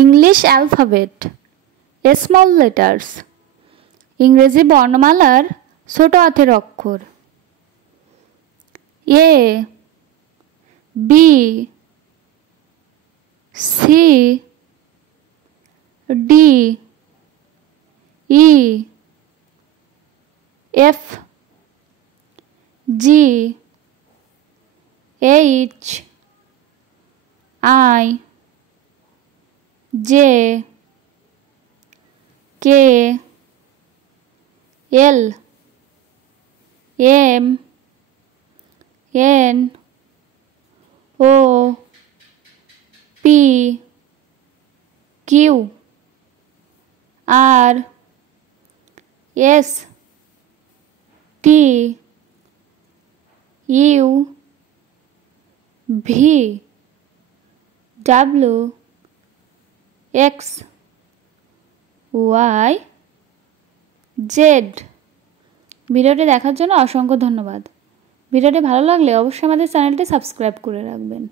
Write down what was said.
English alphabet small letters ইংরেজি বর্ণমালার ছোট হাতের অক্ষর A B C D E F G H I J K L M N O P Q R S T U V W X Y Z. ভিডিওটি দেখার জন্য অসংখ্য ধন্যবাদ। ভিডিওটি ভালো লাগলে অবশ্যই আমাদের চ্যানেলটি সাবস্ক্রাইব করে রাখবেন।